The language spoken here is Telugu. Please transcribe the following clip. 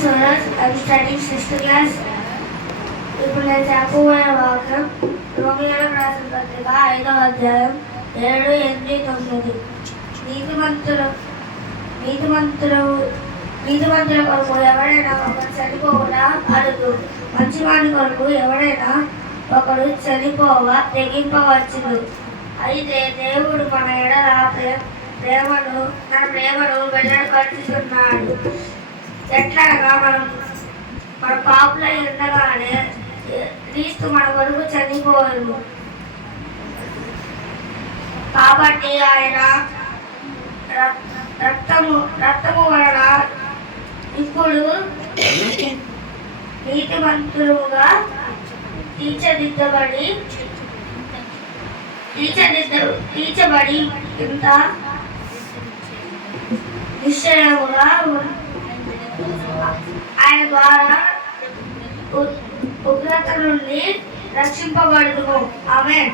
Suraj. I'm studying 6th class. ఇప్పుడు నేను చెప్పబోయే వాక్యం రోమియోలకు రాసిన పత్రిక 5వ అధ్యాయం 7, 8, 9. నీతిమంతుల కొరకు ఎవడైనా ఒకరు చనిపోవునా అడుగు. మంచివాడి కొరకు ఎవడైనా ఒకడు చనిపోవ తెగింపవచ్చును. అయితే దేవుడు మన ఎడల తన ప్రేమను వెల్లడిపరుచుతున్నాడు. ఎట్లనగా మన పాపులై ఉండగానే క్రీస్తు మన కొరకు చనిపోను. కాబట్టి ఆయన రక్తము వలన ఇప్పుడు నీతిమంతులుగా తీర్చబడి ఇంత నిశ్చయముగా ఆయన ద్వారా ఉగ్రత నుండి రక్షింపబడును. ఆమేన్.